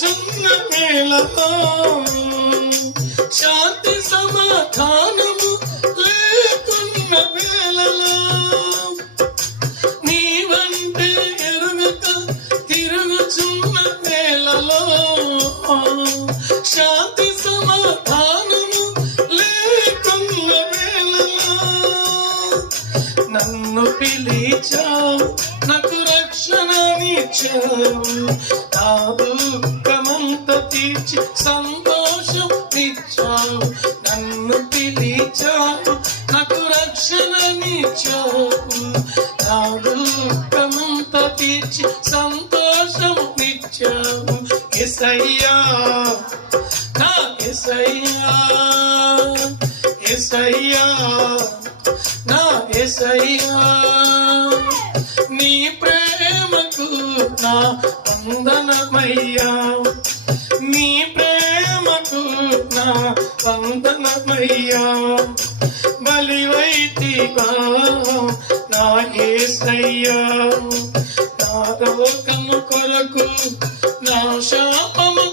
చిన్న వేళలో శాంతి సమాధానము లేకున్న వేళలో నీవంటే ఎరుగుత ఎరుగక తిరుగుచున్న వేళలో శాంతి సమాధానము లేకున్న వేళలో నన్ను పిలిచావు నాకు రక్షణనిచ్చావు నా దుఃఖమంత తీర్చి సంతోషం ఇచ్చావు. నన్ను పిలిచావు నాకు రక్షణనిచ్చావు నా దుఃఖమంత తీర్చి సంతోషం ఇచ్చావు. ఎసయ్యా నా ఎసయ్యా ఎసయ్యా నా ఎసయ్యా నీ ప్ర వందనమయ్యా. నీ ప్రేమకు నా వందనమయ్యా. బలివైతిగా నా ఏసయ్యా. నా రోగము కొరకు నా శాపము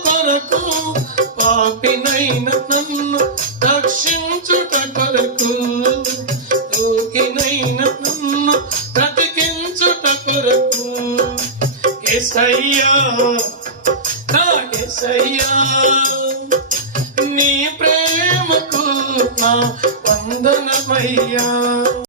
ఎసయ్యా నా ఎసయ్యా నీ ప్రేమకు నా వందనమయ్యా.